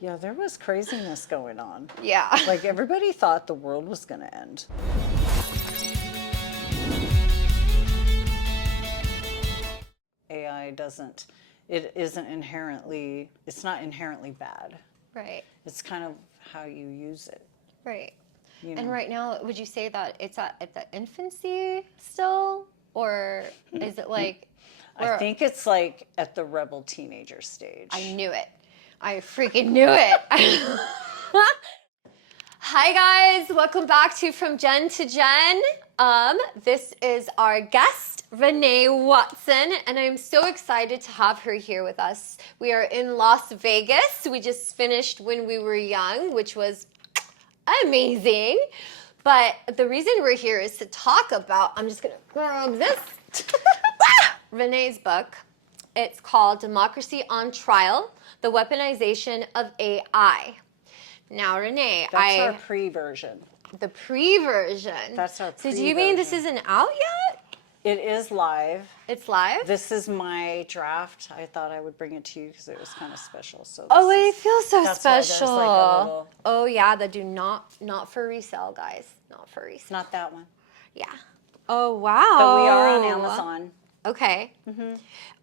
Yeah, there was craziness going on. Yeah. Like everybody thought the world was going to end. AI doesn't, it isn't inherently, it's not inherently bad. Right. It's kind of how you use it. Right. You And know. right now, would you say that it's at the infancy still, or is it like? I think it's like at the rebel teenager stage. I knew it. I freaking knew it. Hi guys, welcome back to From Jen to Jen. This is our guest, Renee Watson, and I'm so excited to have her here with us. We are in Las Vegas. We just finished When We Were Young, which was amazing. But the reason we're here is to talk about, I'm just gonna grab this, Renee's book. It's called Democracy on Trial, The Weaponization of AI. Now, Renee, That's our pre-version. the pre-version. That's our So do you mean this pre-version. isn't out yet? It is live. It's live? This is my draft. I thought I would bring it to you because it was kind of special. So Oh, this it feels so that's why there's special. like a little- Oh yeah, that do not for resale, guys. Not for resale. Not that one. Yeah. Oh wow. But we are on Amazon. Okay.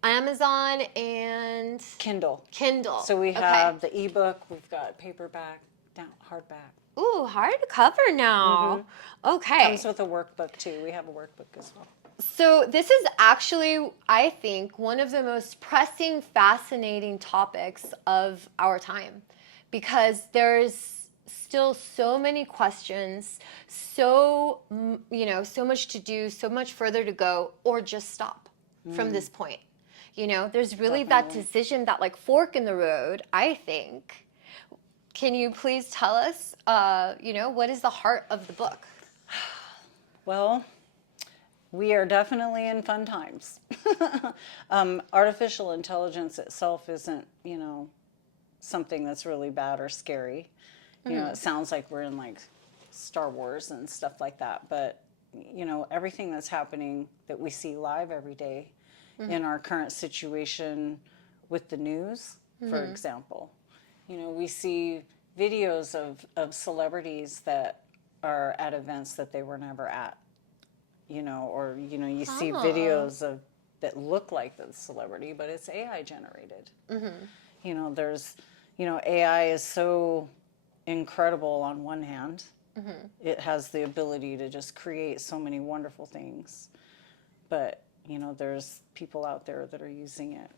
Amazon and Kindle. Kindle. So we Okay. have the ebook, we've got paperback, down hardback. Ooh, hardcover now. Okay. Comes with a workbook too. We have a workbook as well. So this is actually, I think, one of the most pressing, fascinating topics of our time, because there's still so many questions, so much to do, so much further to go, or just stop from this point. You know, there's really that decision, that like fork in the road, I think. Can you please tell us, what is the heart of the book? Well, we are definitely in fun times. Artificial intelligence itself isn't, something that's really bad or scary. It sounds like we're in like Star Wars and stuff like that. But, everything that's happening that we see live every day in our current situation with the news, for example, we see videos of celebrities that are at events that they were never at. You see videos of that look like the celebrity, but it's AI generated. AI is so incredible on one hand. It has the ability to just create so many wonderful things. But, there's people out there that are using it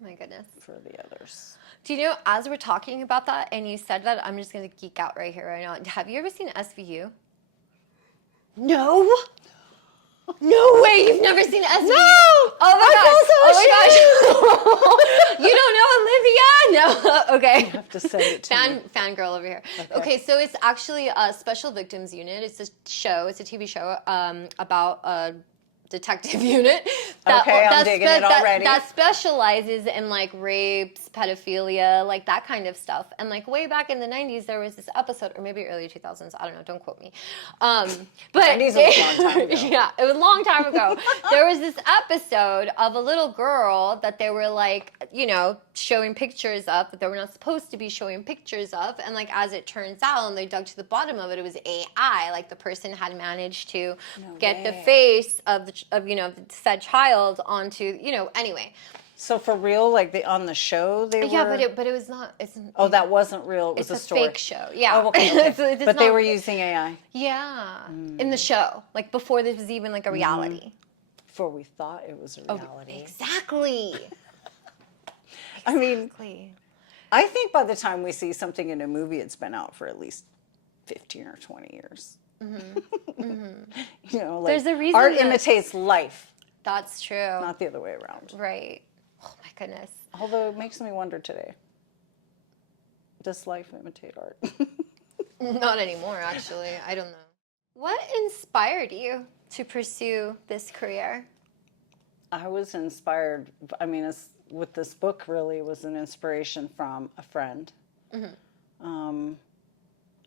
Oh my goodness. for the others. Do you know, as we're talking about that, and you said that, I'm just going to geek out right here, right now. Have you ever seen SVU? No? No way, you've never seen SVU? No! Oh my gosh. Oh my gosh. You don't know Olivia? No. Okay. You have to send it to me. Fangirl over here. Okay, so it's actually a Special Victims Unit. It's a show, it's a TV show about a detective unit I'm digging it already. that specializes in like rapes, pedophilia, like that kind of stuff. And like way back in the 90s, there was this episode, or maybe early 2000s, I don't know, don't quote me. But 90s was a long time ago. Yeah, it was a long time ago. There was this episode of a little girl that they were like, showing pictures of, that they were not supposed to be showing pictures of. And like, as it turns out, and they dug to the bottom of it, it was AI. Like the person had managed to get the face of the said child onto, anyway. So for real, like on the show they were... Yeah, but it was not... Oh, that wasn't real. It was it's a story. fake show. Yeah. Oh, okay. It's But they not- were using AI. Yeah. In the show. Like before this was even like a reality. Before we thought it was a reality. Exactly. I mean, Exactly. I think by the time we see something in a movie, it's been out for at least 15 or 20 years. There's a reason art that- imitates life, That's true. not the other way around. Right. Oh my goodness. Although it makes me wonder today, does life imitate art? Not anymore, actually. I don't know. What inspired you to pursue this career? I was inspired, with this book really was an inspiration from a friend. I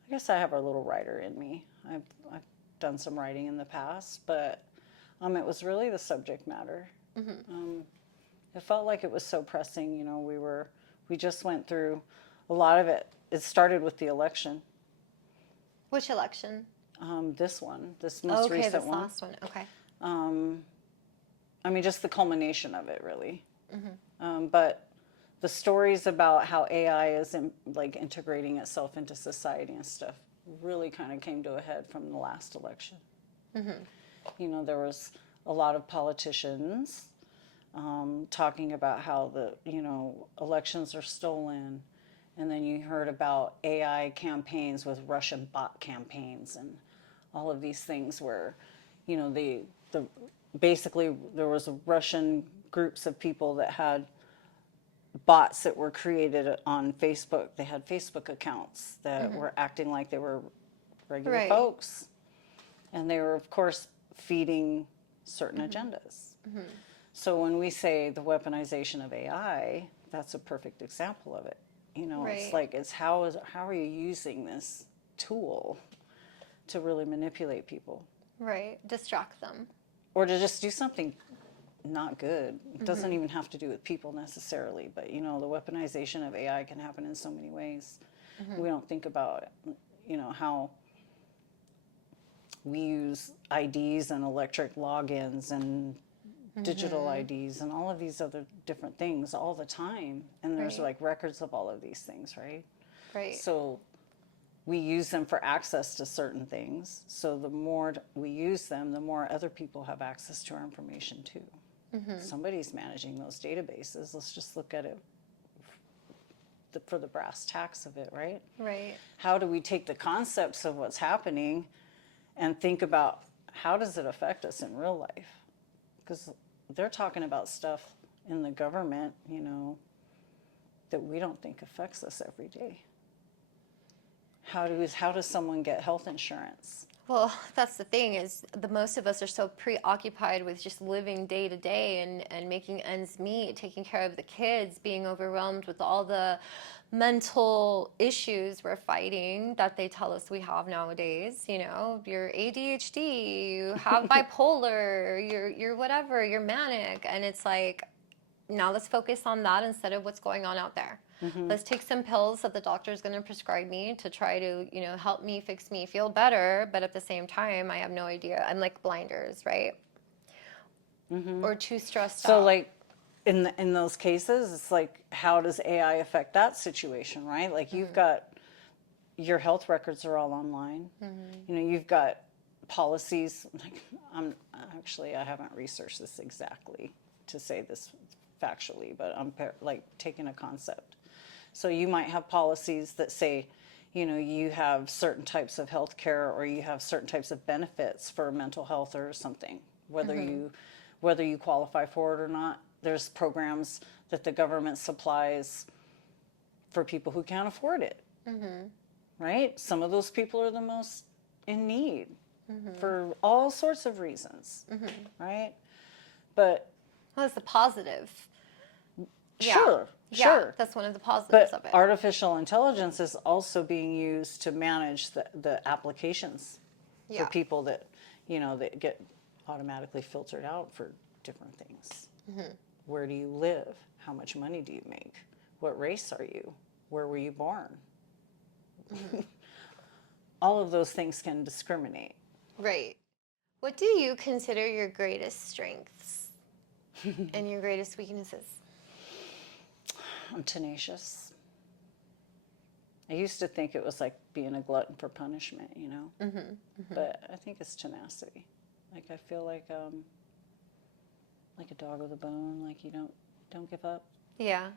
guess I have a little writer in me. I've done some writing in the past, but it was really the subject matter. It felt like it was so pressing. We just went through a lot of it started with the election. Which election? This most Okay, recent this one. last one. Okay. I mean, just the culmination of it, really. But the stories about how AI is like integrating itself into society and stuff really kind of came to a head from the last election. You know, there was a lot of politicians talking about how elections are stolen, and then you heard about AI campaigns with Russian bot campaigns and all of these things where, you know, basically there was Russian groups of people that had bots that were created on Facebook. They had Facebook accounts that were acting like they were regular Right. folks, and they were, of course, feeding certain agendas. So when we say the weaponization of AI, that's a perfect example of it. You know, it's Right. like how are you using this tool to really manipulate people, Right. Distract them. or to just do something not good? It doesn't even have to do with people necessarily, but you know, the weaponization of AI can happen in so many ways. We don't think about, you know, how we use IDs and electric logins and digital IDs and all of these other different things all the time. And there's Right. like records of all of these things, right? Right. So we use them for access to certain things. So the more we use them, the more other people have access to our information too. Somebody's managing those databases. Let's just look at it for the brass tacks of it, right? Right. How do we take the concepts of what's happening and think about how does it affect us in real life? Because they're talking about stuff in the government, you know, that we don't think affects us every day. How does someone get health insurance? Well, that's the thing is the most of us are so preoccupied with just living day to day and making ends meet, taking care of the kids, being overwhelmed with all the mental issues we're fighting that they tell us we have nowadays. You know, you're ADHD, you have bipolar, you're whatever, you're manic, and it's like, now let's focus on that instead of what's going on out there. Let's take some pills that the doctor is going to prescribe me to try to, you know, help me fix me feel better. But at the same time, I have no idea. I'm like blinders, right? Or too stressed So out. like in those cases, it's like, how does AI affect that situation, right? Like you've got your health records are all online. You know, you've got policies. Like I haven't researched this exactly to say this factually, but I'm like taking a concept. So you might have policies that say, you know, you have certain types of health care or you have certain types of benefits for mental health or something, whether you qualify for it or not. There's programs that the government supplies for people who can't afford it. Right? Some of those people are the most in need for all sorts of reasons. Right? But Well, that's the positive. Yeah. sure. That's one of the positives But of it. artificial intelligence is also being used to manage the applications Yeah. for people that, you know, that get automatically filtered out for different things. Where do you live? How much money do you make? What race are you? Where were you born? All of those things can discriminate. Right. What do you consider your greatest strengths and your greatest weaknesses? I'm tenacious. I used to think it was like being a glutton for punishment, you know? But I think it's tenacity. Like I feel like a dog with a bone, like you don't give up. Yeah.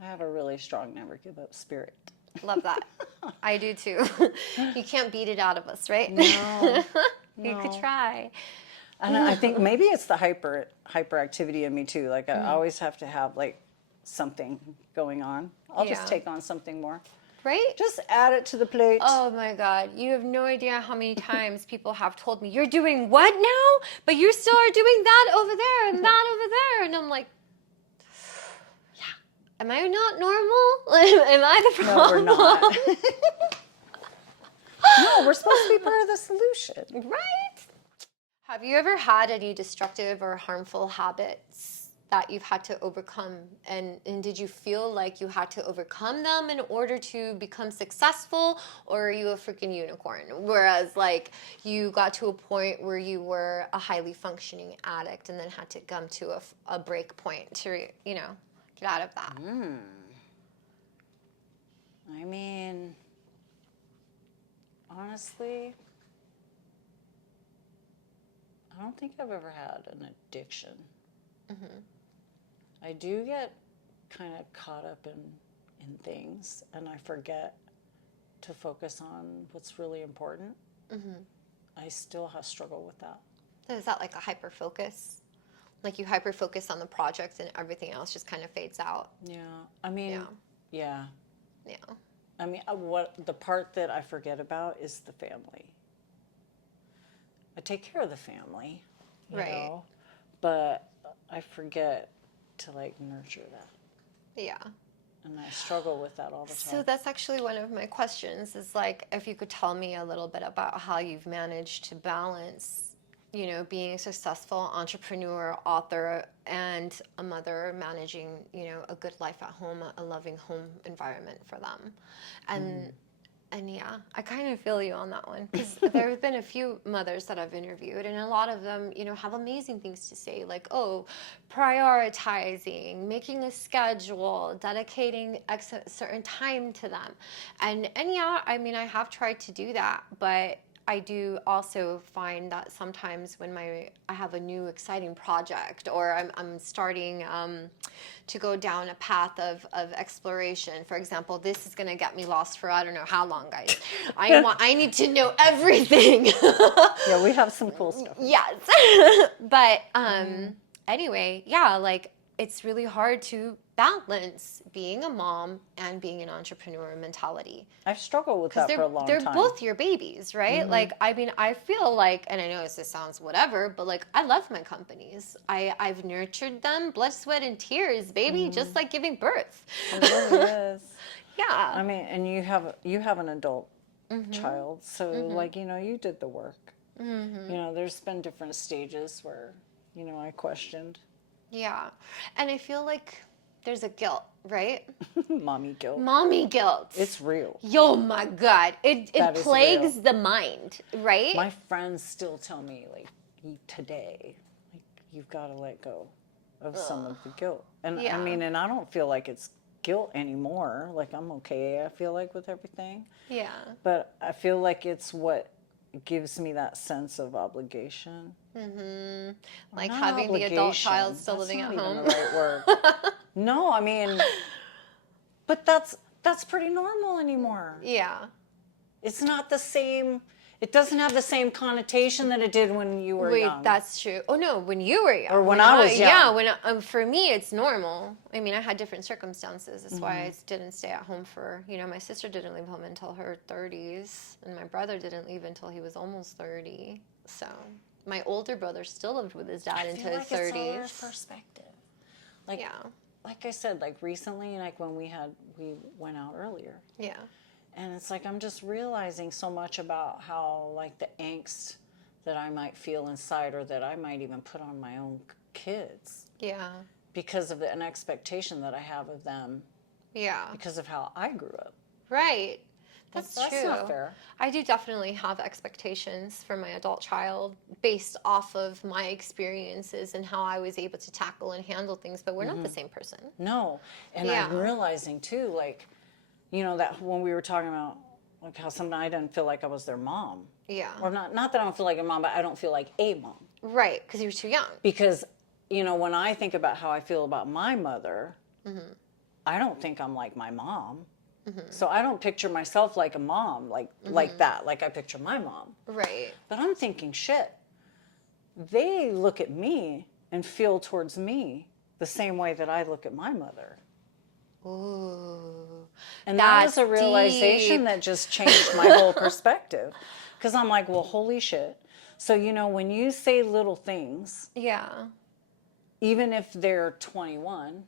I have a really strong never give up spirit. Love that. I do too. You can't beat it out of us, right? No. You could No. try. And I think maybe it's the hyperactivity in me too. Like I always have to have like something going on. I'll Yeah. just take on something more. Right? Just add it to the plate. Oh my God. You have no idea how many times people have told me, you're doing what now? But you still are doing that over there and that over there. And I'm like, yeah. Am I not normal? Am I the No, problem? we're not. No, we're supposed to be part of the solution. Right? Have you ever had any destructive or harmful habits that you've had to overcome? And did you feel like you had to overcome them in order to become successful, or are you a freaking unicorn? Whereas like you got to a point where you were a highly functioning addict and then had to come to a break point to, you know, get out of that. I mean, honestly, I don't think I've ever had an addiction. I do get kind of caught up in things, and I forget to focus on what's really important. I still have struggled with that. So is that like a hyper focus? Like you hyper focus on the project and everything else just kind of fades out? Yeah, I mean, yeah. Yeah. I mean, what the part that I forget about is the family. I take care of the family, you know, but I forget to like nurture that. Yeah. And I struggle with that all the time. So that's actually one of my questions is like, if you could tell me a little bit about how you've managed to balance, you know, being a successful entrepreneur, author, and a mother, managing, you know, a good life at home, a loving home environment for them. And yeah, I kind of feel you on that one, because there have been a few mothers that I've interviewed, and a lot of them, you know, have amazing things to say, like, oh, prioritizing, making a schedule, dedicating certain time to them. And yeah, I mean, I have tried to do that, but I do also find that sometimes when I have a new exciting project, or I'm starting to go down a path of exploration. For example, this is going to get me lost for I don't know how long, guys. I need to know everything. Yeah, we have some cool stuff. Yes. But anyway, yeah, like it's really hard to balance being a mom and being an entrepreneur mentality. I've struggled with that for a long time. They're both your babies, right? Like, I mean, I feel like, and I know this sounds whatever, but like, I love my companies. I've nurtured them, blood, sweat, and tears, baby, just like giving birth. It really is. Yeah. I mean, and you have an adult child, so like, you know, you did the work. You know, there's been different stages where, you know, I questioned. Yeah. And I feel like there's a guilt, right? Mommy guilt. Mommy guilt. It's real. Yo, my God. It That is plagues real. the mind, right? My friends still tell me, like, today, like, you've got to let go of some of the guilt. And Yeah. I mean, and I don't feel like it's guilt anymore. Like, I'm okay, I feel like, with everything. Yeah. But I feel like it's what gives me that sense of obligation. Like Not having the adult obligation. child still That's living not at even home. the right word. No, I mean, but that's pretty normal anymore. Yeah. It's not the same. It doesn't have the same connotation that it did when you were Wait, young. that's true. Oh no, when you were young. Or when I was young. Yeah, when for me it's normal. I mean, I had different circumstances. That's why I didn't stay at home for. You know, my sister didn't leave home until her 30s, and my brother didn't leave until he was almost 30. So my older brother still lived with his dad into his 30s. It's all our perspective. Like, Yeah. like I said, like recently, like when we went out earlier. Yeah. And it's like I'm just realizing so much about how like the angst that I might feel inside, or that I might even put on my own kids Yeah. because of an expectation that I have of them Yeah. because of how I grew up. Right. That's true. That's not fair. I do definitely have expectations for my adult child based off of my experiences and how I was able to tackle and handle things, but we're not the same person. No. And Yeah. I'm realizing too, like, you know, that when we were talking about like how sometimes I didn't feel like I was their mom. Yeah. Or not that I don't feel like a mom, but I don't feel like a mom. Right, because you're too young. Because, you know, when I think about how I feel about my mother, I don't think I'm like my mom. So I don't picture myself like a mom, like that, like I picture my mom. Right. But I'm thinking, shit, they look at me and feel towards me the same way that I look at my mother. Ooh. And that was That's a realization deep. that just changed my whole perspective. Because I'm like, well, holy shit. So, you know, when you say little things, Yeah. even if they're 21,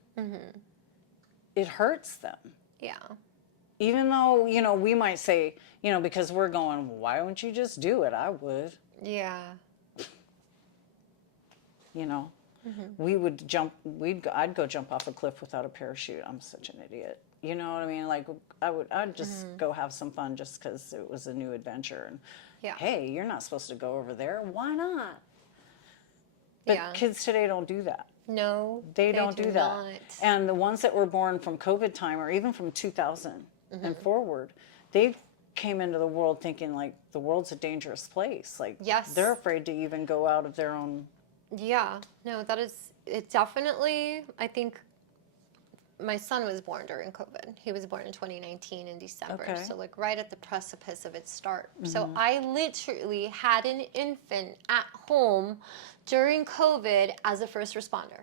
it hurts them. Yeah. Even though, you know, we might say, you know, because we're going, well, why don't you just do it? I would, Yeah. you know. we would I'd go jump off a cliff without a parachute. I'm such an idiot. You know what I mean? Like I'd just go have some fun just because it was a new adventure. And Yeah. hey, you're not supposed to go over there. Why not? But Yeah. kids today don't do that. No, They don't do that. not. And the ones that were born from COVID time or even from 2000 and forward, they came into the world thinking like the world's a dangerous place. Like Yes. they're afraid to even go out of their own. Yeah, no, that is it. Definitely, I think my son was born during COVID. He was born in 2019 in December, Okay. so like right at the precipice of its start. So I literally had an infant at home during COVID as a first responder.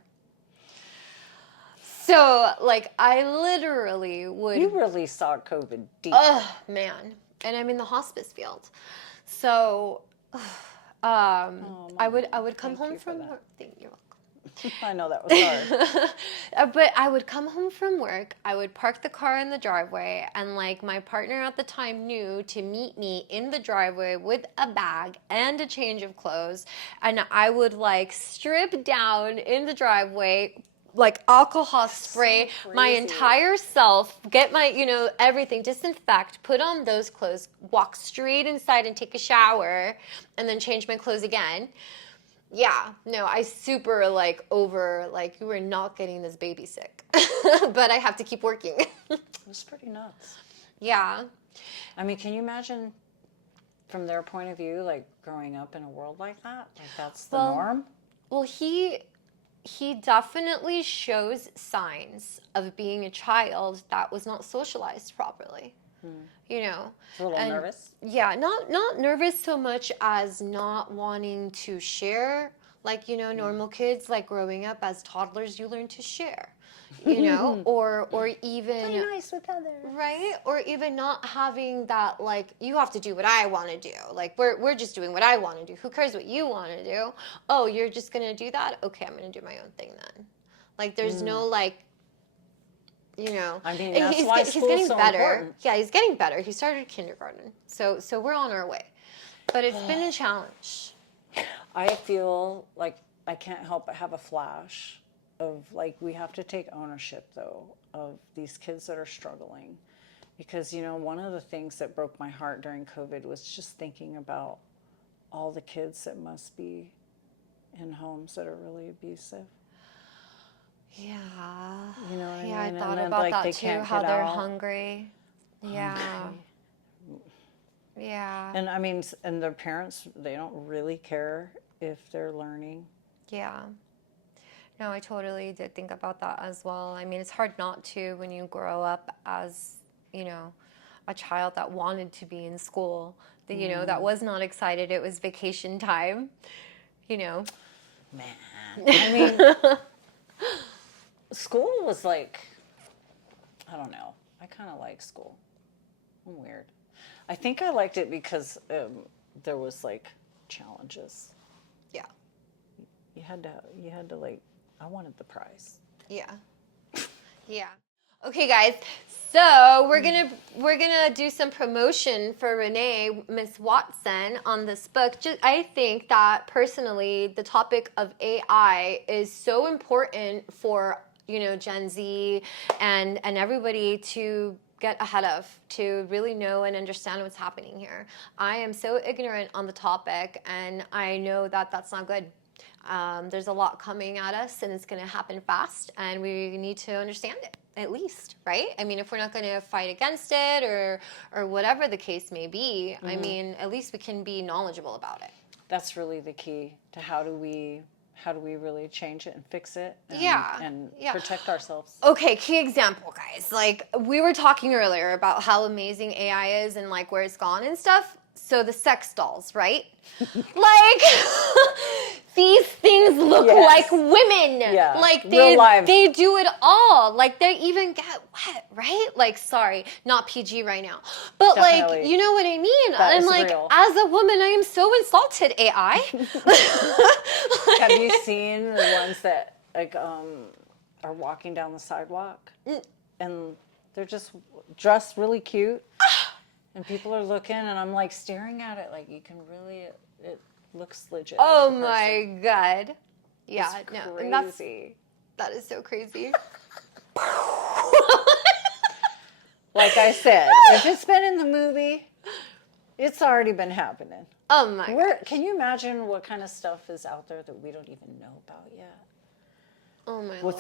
So like I literally would. You really saw COVID deep. Oh man, and I'm in the hospice field, so I would come Thank home you for from that. work. Thank you. I know that was hard. But I would come home from work, I would park the car in the driveway, and like my partner at the time knew to meet me in the driveway with a bag and a change of clothes, and I would like strip down in the driveway, like alcohol spray my crazy. entire self, get my, everything, disinfect, put on those clothes, walk straight inside and take a shower, and then change my clothes again. Yeah, no, I super you were not getting this baby sick, but I have to keep working. It was pretty nuts. Yeah. I mean, can you imagine from their point of view, like growing up in a world like that? Like that's the norm? Well, he definitely shows signs of being a child that was not socialized properly. A little nervous? Yeah, not nervous so much as not wanting to share. Like, normal kids, like growing up as toddlers, you learn to share, or even Play nice with others. right, or even not having that, like, you have to do what I want to do. Like we're just doing what I want to do. Who cares what you want to do? Oh, you're just gonna do that? Okay, I'm gonna do my own thing then. Like there's no like. I mean, And that's why he's school's getting so better. important. Yeah, he's getting better. He started kindergarten, so we're on our way. But it's been a challenge. I feel like I can't help but have a flash of like we have to take ownership though of these kids that are struggling, because one of the things that broke my heart during COVID was just thinking about all the kids that must be in homes that are really abusive. Yeah. You know what I mean? I And thought then, about like, that they too. can't How get they're out. hungry. Yeah. Yeah. And I mean, and their parents, they don't really care if they're learning. Yeah. No, I totally did think about that as well. I mean, it's hard not to when you grow up as, a child that wanted to be in school, that, that was not excited. It was vacation time, Man, I mean, school was like, I don't know. I kind of like school. I'm weird. I think I liked it because there was like challenges. Yeah. You had to like, I wanted the prize. Yeah. Yeah. Okay, guys. So we're gonna do some promotion for Renee, Miss Watson, on this book. I think that personally, the topic of AI is so important for Gen Z and everybody to get ahead of, to really know and understand what's happening here. I am so ignorant on the topic, and I know that that's not good. There's a lot coming at us, and it's going to happen fast, and we need to understand it, at least, right? I mean, if we're not going to fight against it or whatever the case may be, I mean, at least we can be knowledgeable about it. That's really the key to how do we really change it and fix it and, and protect ourselves. Okay, key example, guys. Like, we were talking earlier about how amazing AI is and like where it's gone and stuff. So the sex dolls, right? Like these things look like women. Yeah. Like Real life. they do it all. Like they even get wet, right? Like, sorry, not PG right now. But Definitely. like, you know what I mean? That I'm is like, real. as a woman, I am so insulted, AI. Have you seen the ones that like are walking down the sidewalk and they're just dressed really cute and people are looking and I'm like staring at it like you can really, it looks legit. Oh like a my person. God. Yeah, It's no, and crazy. that is so crazy. Like I said, if it's been in the movie, it's already been happening. Oh my gosh. Can you imagine what kind of stuff is out there that we don't even know about yet? Oh my Lord.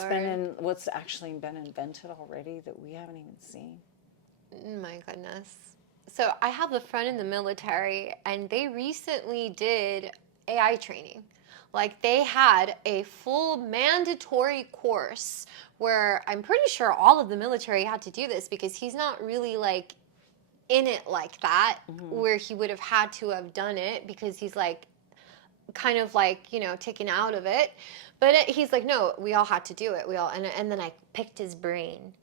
What's actually been invented already that we haven't even seen? My goodness. So I have a friend in the military, and they recently did AI training. Like they had a full mandatory course where I'm pretty sure all of the military had to do this because he's not really like in it like that, where he would have had to have done it because he's like kind of like, taken out of it. But he's like, no, we all had to do it. We all, and then I picked his brain,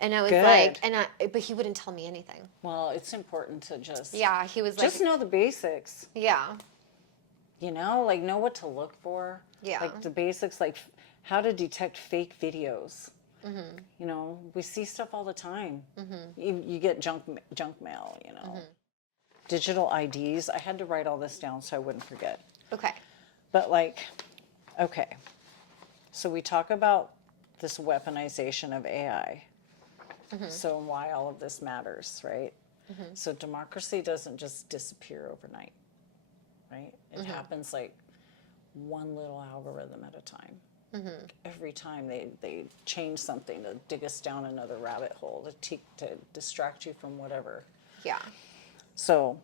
and I was like, Good. but he wouldn't tell me anything. Well, it's important to just Yeah, he was like, just know the basics. yeah, Like know what to look for. Yeah. Like the basics, like how to detect fake videos. We see stuff all the time. You get junk mail. Digital IDs. I had to write all this down so I wouldn't forget. okay, But okay. So we talk about this weaponization of AI. So why all of this matters, right? So democracy doesn't just disappear overnight, right? It happens like one little algorithm at a time. Every time they change something to dig us down another rabbit hole, to distract you from whatever. yeah, So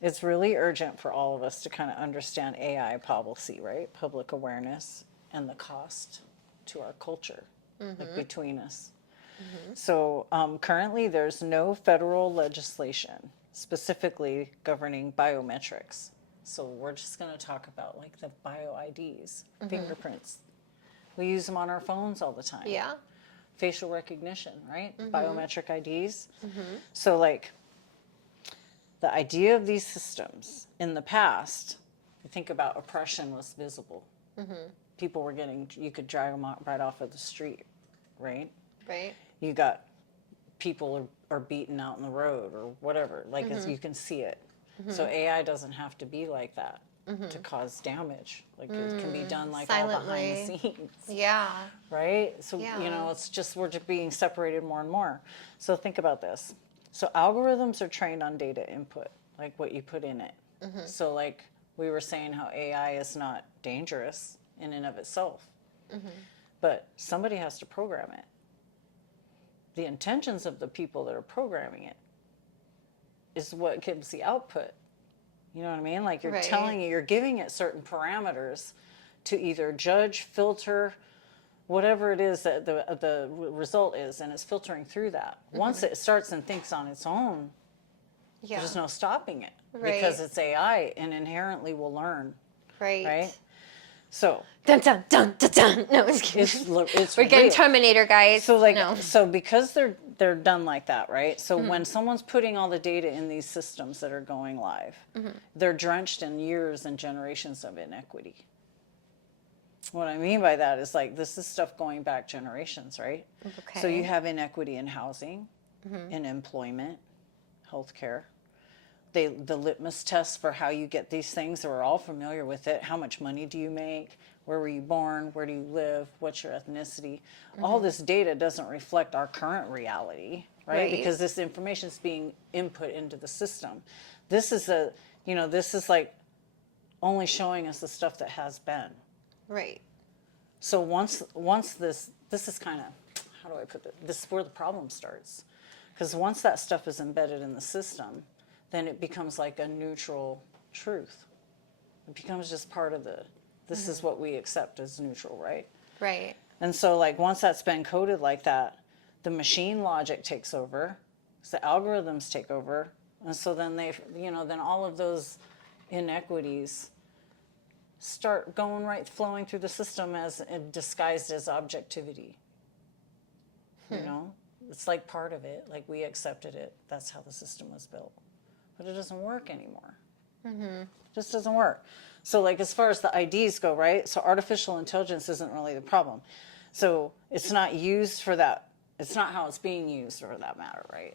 it's really urgent for all of us to kind of understand AI policy, right? Public awareness and the cost to our culture, like between us. So currently there's no federal legislation specifically governing biometrics. So we're just going to talk about like the bio IDs, fingerprints. We use them on our phones all the time. yeah, Facial recognition, right? Biometric IDs. So like the idea of these systems in the past, you think about oppression was visible. People were you could drag them right off of the street, right? right, You got people are beaten out in the road or whatever, like as you can see it. So AI doesn't have to be like that to cause damage. Like it can be done like all behind Silently. the scenes. yeah, Right? So, Yeah. it's just we're just being separated more and more. So think about this. So algorithms are trained on data input, like what you put in it. So like we were saying how AI is not dangerous in and of itself, but somebody has to program it. The intentions of the people that are programming it is what gives the output. You know what I mean? Like you're Right. you're giving it certain parameters to either judge, filter, whatever it is that the result is, and it's filtering through that. Once it starts and thinks on its own, yeah, there's no stopping it Right. because it's AI and inherently will learn, right. right? So Dun dun dun dun dun. No, I'm just kidding. it's We're getting real. Terminator, guys. So no. so because they're done like that, right? So when someone's putting all the data in these systems that are going live, they're drenched in years and generations of inequity. What I mean by that is like this is stuff going back generations, right? Okay. So you have inequity in housing, in employment, healthcare. The litmus test for how you get these things, we're all familiar with it. How much money do you make? Where were you born? Where do you live? What's your ethnicity? All this data doesn't reflect our current reality, right? Right. Because this information is being input into the system. This is this is like only showing us the stuff that has been. Right. So once this is kind of, how do I put it? This is where the problem starts. Because once that stuff is embedded in the system, then it becomes like a neutral truth. It becomes just part of this is what we accept as neutral, right? Right. And so like once that's been coded like that, the machine logic takes over, the algorithms take over, and so then then all of those inequities start flowing through the system as disguised as objectivity. It's like part of it, like we accepted it. That's how the system was built, but it doesn't work anymore. It just doesn't work. So like as far as the IDs go, right? So artificial intelligence isn't really the problem. So it's not used for that. It's not how it's being used for that matter, right?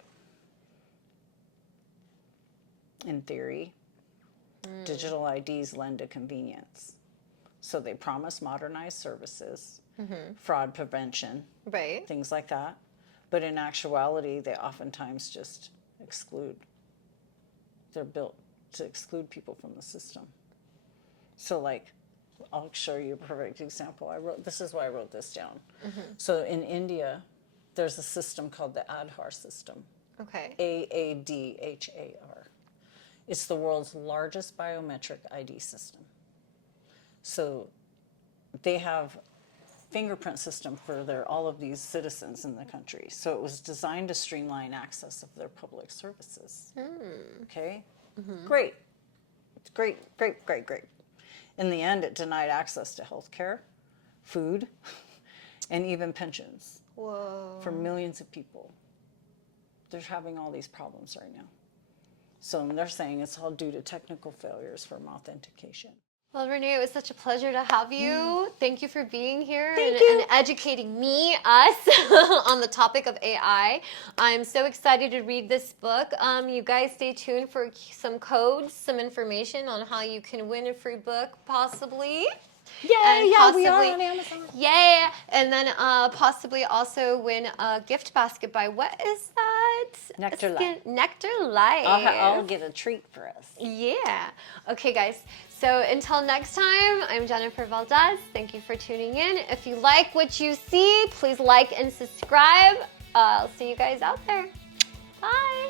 In theory, digital IDs lend to convenience. So they promise modernized services, fraud prevention, Right. things like that. But in actuality, they oftentimes just exclude. They're built to exclude people from the system. So like, I'll show you a perfect example. This is why I wrote this down. So in India, there's a system called the Aadhaar system. Okay. AADHAR. It's the world's largest biometric ID system. So they have fingerprint system for all of these citizens in the country. So it was designed to streamline access of their public services. Okay? Great. It's great. In the end, it denied access to health care, food, and even pensions Whoa. for millions of people. They're having all these problems right now. So they're saying it's all due to technical failures from authentication. Well, Renee, it was such a pleasure to have you. Thank you for being here Thank you. and educating us on the topic of AI. I'm so excited to read this book. You guys stay tuned for some codes, some information on how you can win a free book, possibly. And We are possibly- on Amazon. Yeah, and then possibly also win a gift basket by, what is that? Nectar Life. Nectar Life. I'll get a treat for us. Yeah. Okay, guys. So until next time, I'm Jennifer Valdez. Thank you for tuning in. If you like what you see, please like and subscribe. I'll see you guys out there. Bye.